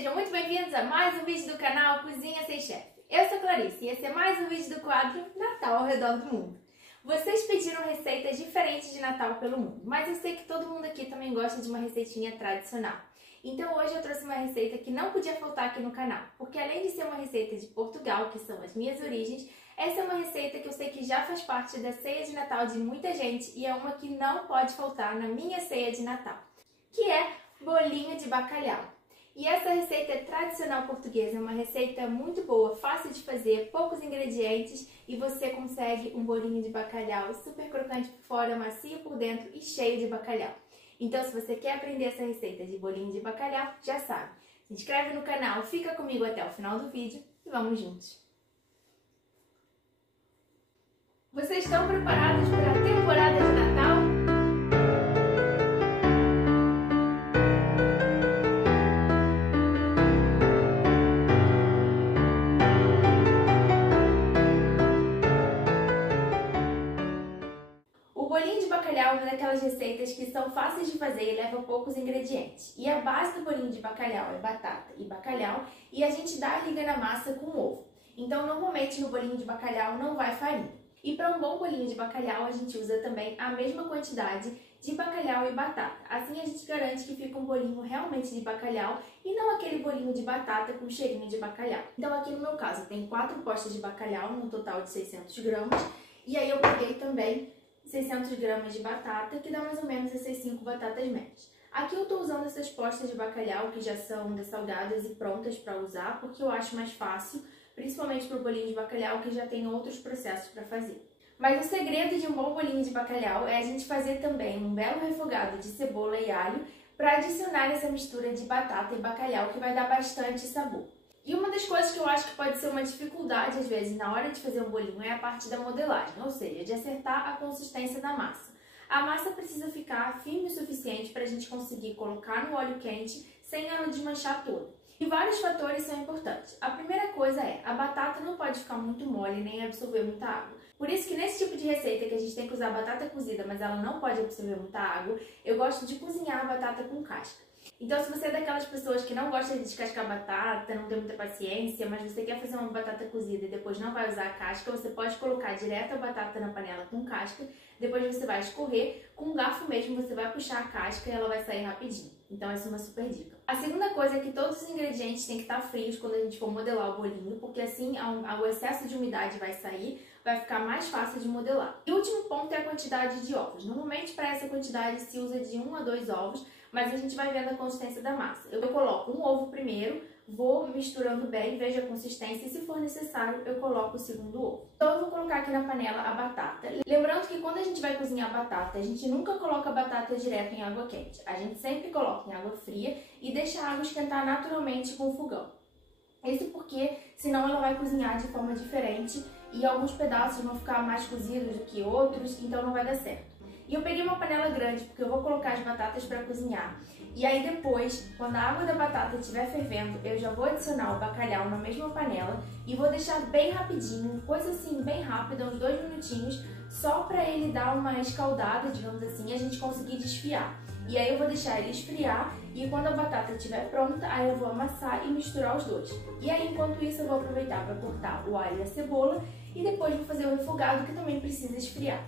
sejam muito bem-vindos a mais um vídeo do canal Cozinha Sem Chefe. Eu sou Clarice e esse é mais um vídeo do quadro Natal ao Redor do Mundo. Vocês pediram receitas diferentes de Natal pelo mundo, mas eu sei que todo mundo aqui também gosta de uma receitinha tradicional. Então hoje eu trouxe uma receita que não podia faltar aqui no canal, porque além de ser uma receita de Portugal, que são as minhas origens, essa é uma receita que eu sei que já faz parte da ceia de Natal de muita gente e é uma que não pode faltar na minha ceia de Natal, que é bolinho de bacalhau. E essa receita é tradicional portuguesa, é uma receita muito boa, fácil de fazer, poucos ingredientes e você consegue um bolinho de bacalhau super crocante por fora, macio por dentro e cheio de bacalhau. Então, se você quer aprender essa receita de bolinho de bacalhau, já sabe. Se inscreve no canal, fica comigo até o final do vídeo e vamos juntos! Vocês estão preparados para a temporada de Natal? O bolinho de bacalhau é uma daquelas receitas que são fáceis de fazer e leva poucos ingredientes. E a base do bolinho de bacalhau é batata e bacalhau e a gente dá a liga na massa com ovo. Então, normalmente no bolinho de bacalhau não vai farinha. E para um bom bolinho de bacalhau, a gente usa também a mesma quantidade de bacalhau e batata. Assim a gente garante que fica um bolinho realmente de bacalhau e não aquele bolinho de batata com cheirinho de bacalhau. Então aqui no meu caso tem 4 postas de bacalhau, num total de 600 gramas. E aí eu peguei também 600 gramas de batata, que dá mais ou menos essas 5 batatas médias. Aqui eu estou usando essas postas de bacalhau que já são dessalgadas e prontas para usar, porque eu acho mais fácil, principalmente para o bolinho de bacalhau que já tem outros processos para fazer. Mas o segredo de um bom bolinho de bacalhau é a gente fazer também um belo refogado de cebola e alho para adicionar essa mistura de batata e bacalhau que vai dar bastante sabor. E uma das coisas que eu acho que pode ser uma dificuldade às vezes na hora de fazer um bolinho é a parte da modelagem, ou seja, de acertar a consistência da massa. A massa precisa ficar firme o suficiente para a gente conseguir colocar no óleo quente sem ela desmanchar toda. E vários fatores são importantes. A primeira coisa é, a batata não pode ficar muito mole nem absorver muita água. Por isso que nesse tipo de receita que a gente tem que usar batata cozida, mas ela não pode absorver muita água, eu gosto de cozinhar a batata com casca. Então, se você é daquelas pessoas que não gosta de descascar batata, não tem muita paciência, mas você quer fazer uma batata cozida e depois não vai usar a casca, você pode colocar direto a batata na panela com casca, depois você vai escorrer, com um garfo mesmo você vai puxar a casca e ela vai sair rapidinho. Então, essa é uma super dica. A segunda coisa é que todos os ingredientes têm que estar frios quando a gente for modelar o bolinho, porque assim o excesso de umidade vai sair, vai ficar mais fácil de modelar. E o último ponto é a quantidade de ovos. Normalmente, para essa quantidade, se usa de 1 a 2 ovos, mas a gente vai vendo a consistência da massa. Eu coloco um ovo primeiro, vou misturando bem, vejo a consistência e se for necessário eu coloco o segundo ovo. Então eu vou colocar aqui na panela a batata. Lembrando que quando a gente vai cozinhar a batata, a gente nunca coloca a batata direto em água quente. A gente sempre coloca em água fria e deixa a água esquentar naturalmente com o fogão. Isso porque senão ela vai cozinhar de forma diferente e alguns pedaços vão ficar mais cozidos do que outros, então não vai dar certo. E eu peguei uma panela grande porque eu vou colocar as batatas para cozinhar. E aí depois, quando a água da batata estiver fervendo, eu já vou adicionar o bacalhau na mesma panela e vou deixar bem rapidinho, coisa assim bem rápida, uns 2 minutinhos, só para ele dar uma escaldada, digamos assim, e a gente conseguir desfiar. E aí eu vou deixar ele esfriar e quando a batata estiver pronta, aí eu vou amassar e misturar os dois. E aí enquanto isso eu vou aproveitar para cortar o alho e a cebola e depois vou fazer o refogado que também precisa esfriar.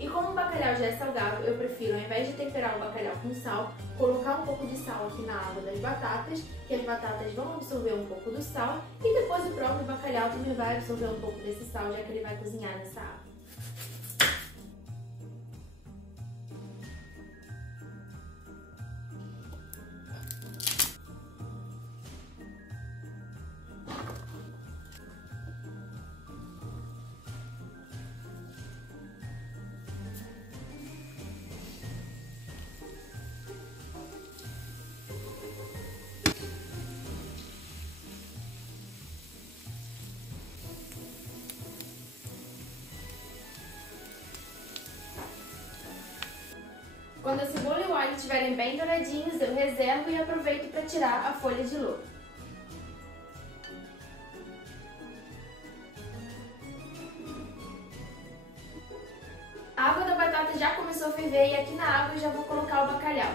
E como o bacalhau já é salgado, eu prefiro, ao invés de temperar o bacalhau com sal, colocar um pouco de sal aqui na água das batatas, que as batatas vão absorver um pouco do sal, e depois o próprio bacalhau também vai absorver um pouco desse sal, já que ele vai cozinhar nessa água. Quando a cebola e o alho estiverem bem douradinhos, eu reservo e aproveito para tirar a folha de louro. batata já começou a ferver e aqui na água eu já vou colocar o bacalhau.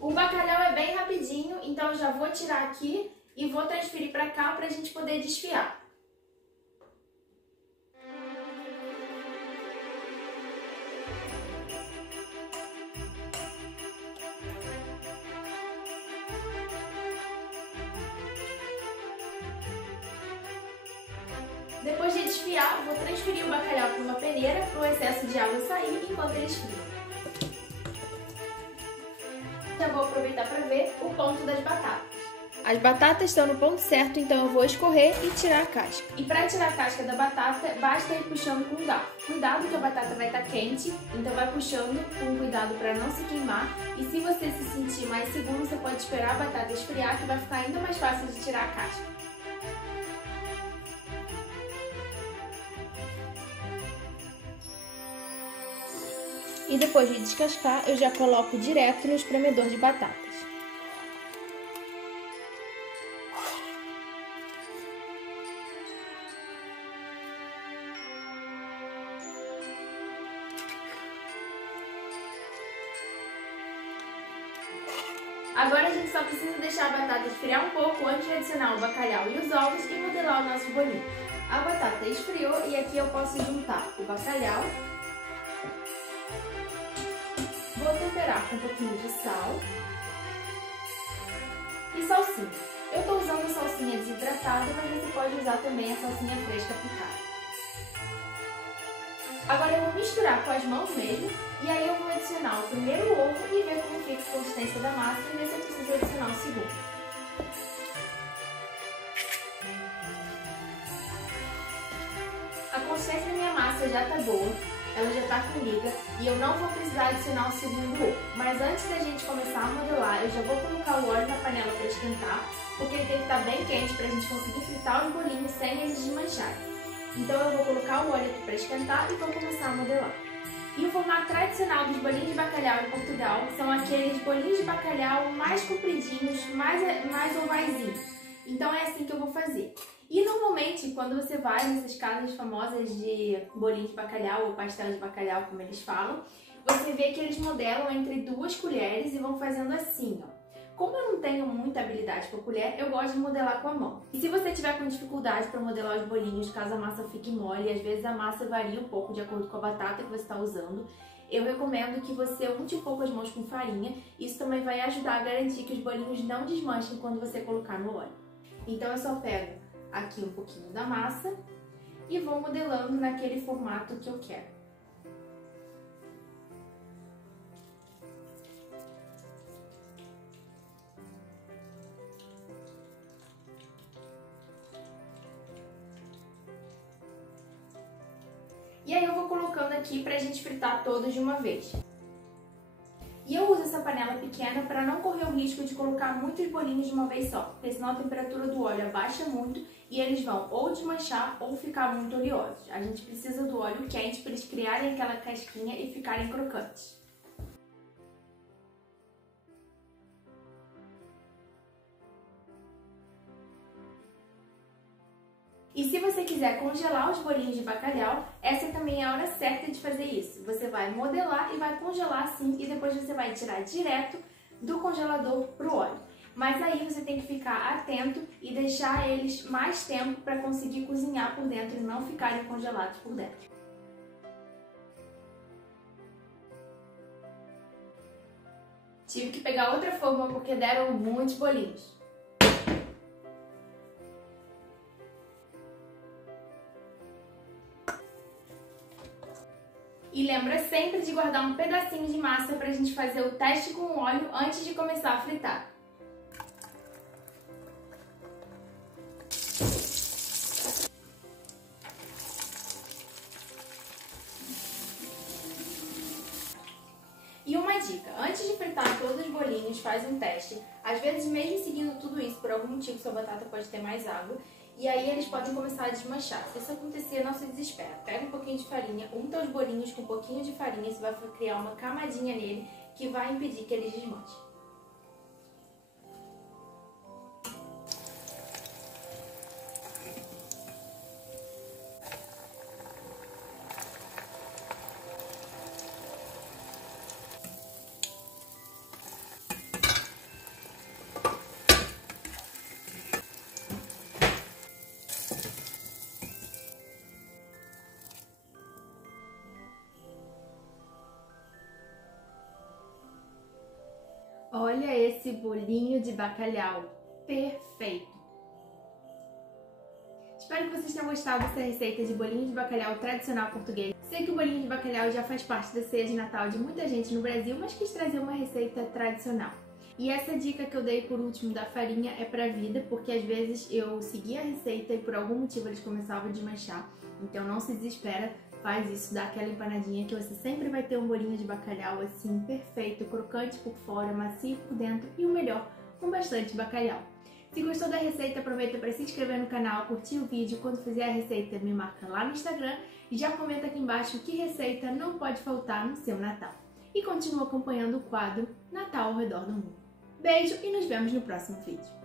O bacalhau é bem rapidinho, então eu já vou tirar aqui e vou transferir para cá para a gente poder desfiar. Depois de desfiar, vou transferir o bacalhau para uma peneira para o excesso de água sair enquanto ele esfria. Já vou aproveitar para ver o ponto das batatas. As batatas estão no ponto certo, então eu vou escorrer e tirar a casca. E para tirar a casca da batata, basta ir puxando com o garfo. Cuidado que a batata vai estar quente, então vai puxando com cuidado para não se queimar. E se você se sentir mais seguro, você pode esperar a batata esfriar, que vai ficar ainda mais fácil de tirar a casca. E depois de descascar, eu já coloco direto no espremedor de batatas. Agora a gente só precisa deixar a batata esfriar um pouco antes de adicionar o bacalhau e os ovos e modelar o nosso bolinho. A batata esfriou e aqui eu posso juntar o bacalhau. Vou temperar com um pouquinho de sal e salsinha. Eu estou usando salsinha desidratada, mas você pode usar também a salsinha fresca picada. Agora eu vou misturar com as mãos mesmo e aí eu vou adicionar o primeiro ovo e ver como fica a consistência da massa e ver se eu preciso adicionar o segundo. A consistência da minha massa já está boa. Ela já está com liga e eu não vou precisar adicionar o segundo ovo. Mas antes da gente começar a modelar, eu já vou colocar o óleo na panela para esquentar, porque ele tem que estar bem quente para a gente conseguir fritar os bolinhos sem eles desmancharem. Então eu vou colocar o óleo aqui para esquentar e vou começar a modelar. E o formato tradicional dos bolinhos de bacalhau em Portugal são aqueles bolinhos de bacalhau mais compridinhos, mais ovaizinhos. Então é assim que eu vou fazer. E normalmente, quando você vai nessas casas famosas de bolinho de bacalhau ou pastel de bacalhau, como eles falam, você vê que eles modelam entre 2 colheres e vão fazendo assim, ó. Como eu não tenho muita habilidade com a colher, eu gosto de modelar com a mão. E se você tiver com dificuldade para modelar os bolinhos, caso a massa fique mole, e às vezes a massa varia um pouco de acordo com a batata que você está usando, eu recomendo que você unte um pouco as mãos com farinha. Isso também vai ajudar a garantir que os bolinhos não desmanchem quando você colocar no óleo. Então eu só pego aqui um pouquinho da massa e vou modelando naquele formato que eu quero. E aí eu vou colocando aqui pra gente fritar todos de uma vez. E eu uso essa panela pequena para não correr o risco de colocar muitos bolinhos de uma vez só, porque senão a temperatura do óleo abaixa muito e eles vão ou desmanchar ou ficar muito oleosos. A gente precisa do óleo quente para eles criarem aquela casquinha e ficarem crocantes. E se você quiser congelar os bolinhos de bacalhau, essa também é a hora certa de fazer isso. Você vai modelar e vai congelar assim e depois você vai tirar direto do congelador pro óleo. Mas aí você tem que ficar atento e deixar eles mais tempo para conseguir cozinhar por dentro e não ficarem congelados por dentro. Tive que pegar outra forma porque deram muitos bolinhos. E lembra sempre de guardar um pedacinho de massa para a gente fazer o teste com o óleo antes de começar a fritar. E uma dica, antes de fritar todos os bolinhos, faz um teste. Às vezes, mesmo seguindo tudo isso, por algum motivo, sua batata pode ter mais água. E aí eles podem começar a desmanchar. Se isso acontecer, não se desespera. Pega um pouquinho de farinha, unta os bolinhos com um pouquinho de farinha. Isso vai criar uma camadinha nele que vai impedir que eles desmanchem. Olha esse bolinho de bacalhau, perfeito! Espero que vocês tenham gostado dessa receita de bolinho de bacalhau tradicional português. Sei que o bolinho de bacalhau já faz parte da ceia de Natal de muita gente no Brasil, mas quis trazer uma receita tradicional. E essa dica que eu dei por último da farinha é pra vida, porque às vezes eu seguia a receita e por algum motivo eles começavam a desmanchar. Então não se desespera, faz isso, dá aquela empanadinha que você sempre vai ter um bolinho de bacalhau assim, perfeito, crocante por fora, macio por dentro e o melhor, com bastante bacalhau. Se gostou da receita, aproveita para se inscrever no canal, curtir o vídeo, quando fizer a receita me marca lá no Instagram e já comenta aqui embaixo que receita não pode faltar no seu Natal. E continua acompanhando o quadro Natal ao Redor do Mundo. Beijo e nos vemos no próximo vídeo.